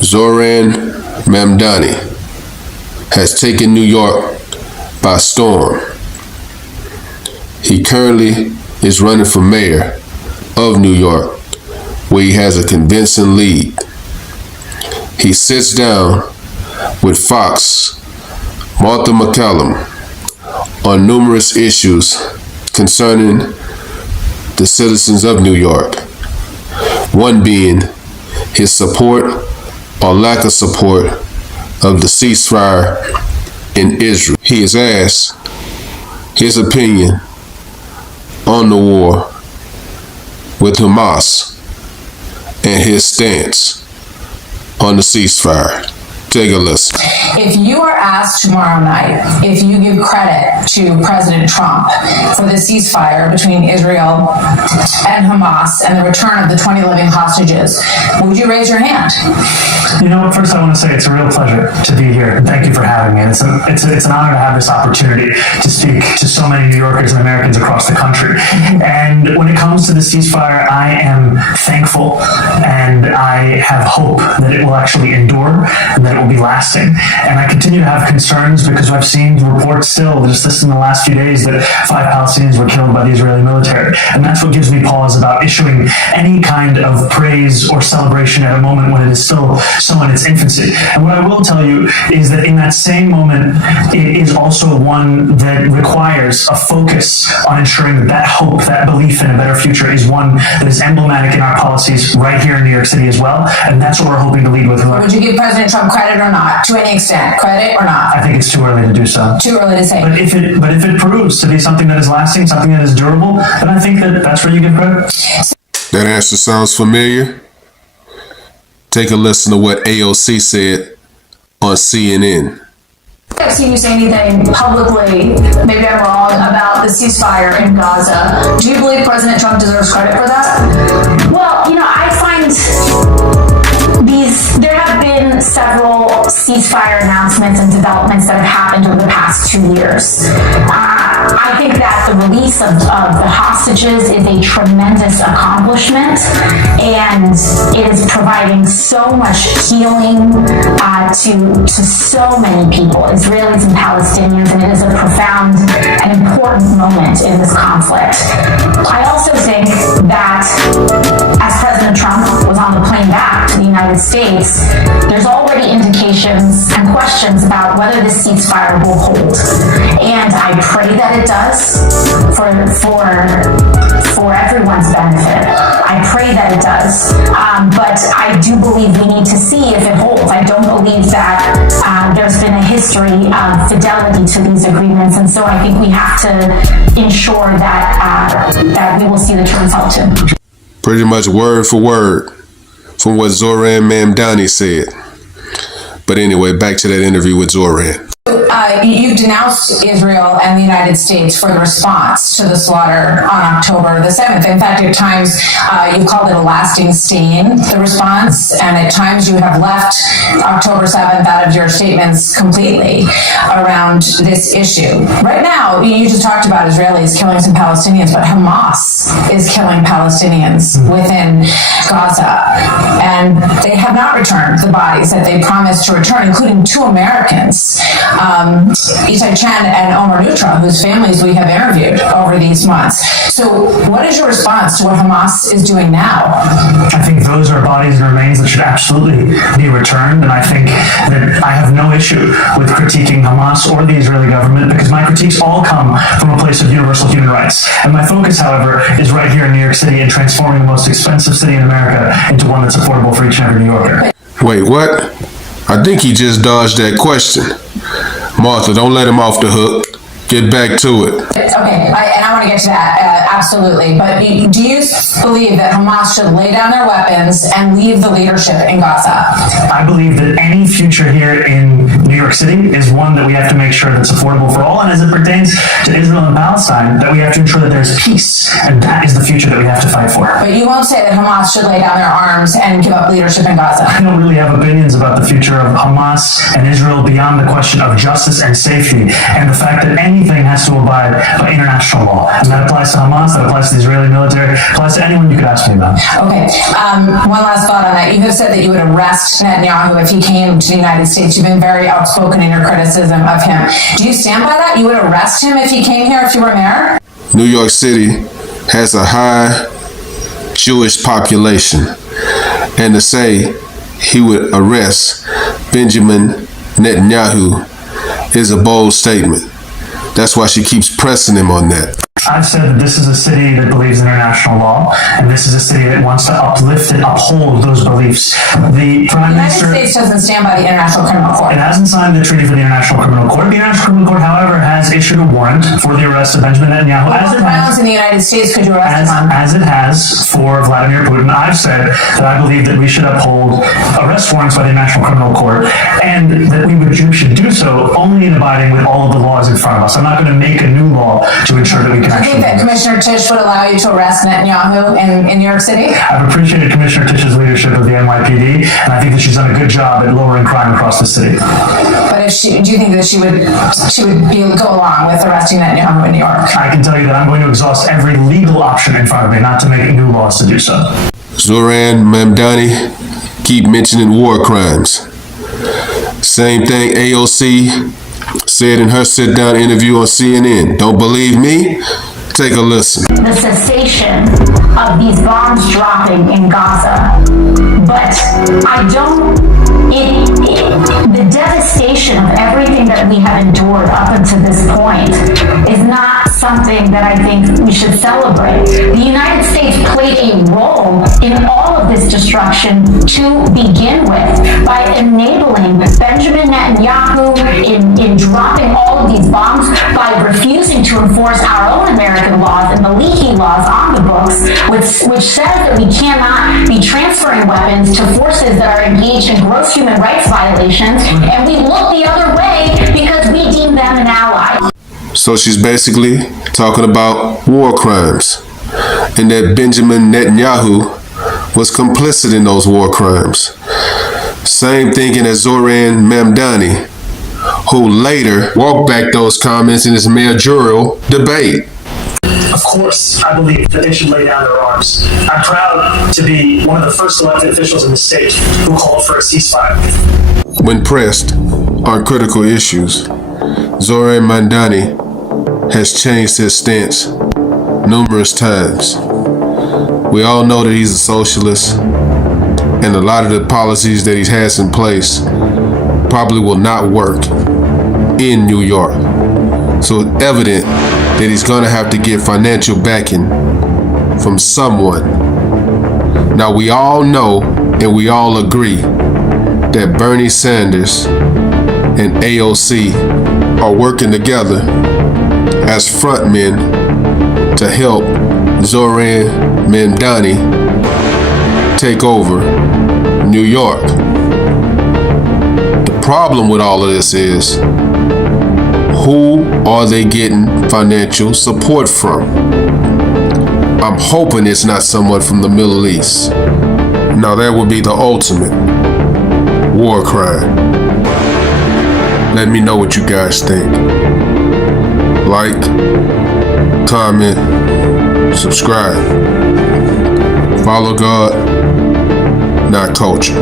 Zohran Mamdani has taken New York by storm. He currently is running for mayor of New York, where he has a convincing lead. He sits down with Fox Martha McCallum on numerous issues concerning the citizens of New York, one being his support or lack of support of the ceasefire in Israel. He is asked his opinion on the war with Hamas and his stance on the ceasefire. Take a listen. If you are asked tomorrow night if you give credit to President Trump for the ceasefire between Israel and Hamas and the return of the 20 living hostages, would you raise your hand? You know, first I want to say it's a real pleasure to be here. Thank you for having me. It's an honor to have this opportunity to speak to so many New Yorkers and Americans across the country. And when it comes to the ceasefire, I am thankful and I have hope that it will actually endure and that it will be lasting. And I continue to have concerns because I've seen reports still, just this in the last few days, that 5 Palestinians were killed by the Israeli military. And that's what gives me pause about issuing any kind of praise or celebration at a moment when it is still so in its infancy. And what I will tell you is that in that same moment, it is also one that requires a focus on ensuring that that hope, that belief in a better future is one that is emblematic in our policies right here in New York City as well. And that's what we're hoping to lead with. Would you give President Trump credit or not, to any extent? Credit or not? I think it's too early to do so. Too early to say. But if it proves to be something that is lasting, something that is durable, then I think that's where you give credit. That answer sounds familiar. Take a listen to what AOC said on CNN. I've seen you say anything publicly, maybe I'm wrong, about the ceasefire in Gaza. Do you believe President Trump deserves credit for that? Well, you know, I find there have been several ceasefire announcements and developments that have happened over the past 2 years. I think that the release of the hostages is a tremendous accomplishment, and it is providing so much healing to so many people, Israelis and Palestinians, and it is a profound and important moment in this conflict. I also think that as President Trump was on the plane back to the United States, there's already indications and questions about whether this ceasefire will hold. And I pray that it does for everyone's benefit. I pray that it does. But I do believe we need to see if it holds. I don't believe that there's been a history of fidelity to these agreements. And so I think we have to ensure that we will see the terms held to. Pretty much word for word from what Zohran Mamdani said. But anyway, back to that interview with Zohran. You denounced Israel and the United States for the response to the slaughter on October the 7th. In fact, at times you've called it a lasting stain, the response, and at times you have left October 7th out of your statements completely around this issue. Right now, you just talked about Israelis killing some Palestinians, but Hamas is killing Palestinians within Gaza. And they have not returned the bodies that they promised to return, including 2 Americans. Itai Chen and Omer Nutra, whose families we have interviewed over these months. So what is your response to what Hamas is doing now? I think those are bodies and remains that should absolutely be returned, and I think that I have no issue with critiquing Hamas or the Israeli government because my critiques all come from a place of universal human rights. And my focus, however, is right here in New York City and transforming the most expensive city in America into one that's affordable for each and every New Yorker. Wait, what? I think he just dodged that question. Martha, don't let him off the hook. Get back to it. Okay, and I want to get to that, absolutely. But do you believe that Hamas should lay down their weapons and leave the leadership in Gaza? I believe that any future here in New York City is one that we have to make sure that's affordable for all. And as it pertains to Israel and Palestine, that we have to ensure that there's peace. And that is the future that we have to fight for. But you won't say that Hamas should lay down their arms and give up leadership in Gaza. I don't really have opinions about the future of Hamas and Israel beyond the question of justice and safety and the fact that anything has to abide by international law. And that applies to Hamas response. That applies to the Israeli military. Applies to anyone you could ask me about. Okay. One last thought on that. You have said that you would arrest Netanyahu if he came to the United States. You've been very outspoken in your criticism of him. Do you stand by that? You would arrest him if he came here, if you were mayor? New York City has a high Jewish population, and to say he would arrest Benjamin Netanyahu is a bold statement. That's why she keeps pressing him on that. I've said that this is a city that believes in international law, and this is a city that wants to uplift and uphold those beliefs. The Prime Minister... The United States doesn't stand by the International Criminal Court. It hasn't signed the treaty for the International Criminal Court. The International Criminal Court, however, has issued a warrant for the arrest of Benjamin Netanyahu. What violence in the United States could you arrest him on? As it has for Vladimir Putin. I've said that I believe that we should uphold arrest warrants by the International Criminal Court, and that we should do so only in abiding with all of the laws in front of us. I'm not going to make a new law to ensure that we can Do you think that Commissioner Tisch would allow you to arrest Netanyahu in New York City? I've appreciated Commissioner Tisch's leadership of the NYPD, and I think that she's done a good job at lowering crime across the city. But do you think that she would go along with arresting Netanyahu in New York? I can tell you that I'm going to exhaust every legal option in front of me, not to make new laws to do so. Zohran Mamdani keep mentioning war crimes. Same thing AOC said in her sit-down interview on CNN. Don't believe me? Take a listen. The cessation of these bombs dropping in Gaza, but the devastation of everything that we have endured up until this point is not something that I think we should celebrate. The United States played a role in all of this destruction to begin with by enabling Benjamin Netanyahu in dropping all of these bombs, by refusing to enforce our own American laws and the leaky laws on the books, which says that we cannot be transferring weapons to forces that are engaged in gross human rights violations, and we look the other way because we deem them an ally. So she's basically talking about war crimes, and that Benjamin Netanyahu was complicit in those war crimes. Same thinking as Zohran Mamdani, who later walked back those comments in his mayoral debate. Of course, I believe that they should lay down their arms. I'm proud to be one of the first elected officials in the state who called for a ceasefire. When pressed on critical issues, Zohran Mamdani has changed his stance numerous times. We all know that he's a socialist, and a lot of the policies that he has in place probably will not work in New York. So it's evident that he's going to have to get financial backing from someone. Now we all know and we all agree that Bernie Sanders and AOC are working together as frontmen to help Zohran Mamdani take over New York. The problem with all of this is, who are they getting financial support from? I'm hoping it's not someone from the Middle East. Now that would be the ultimate war crime. Let me know what you guys think. Like, comment, subscribe. Follow God, not culture.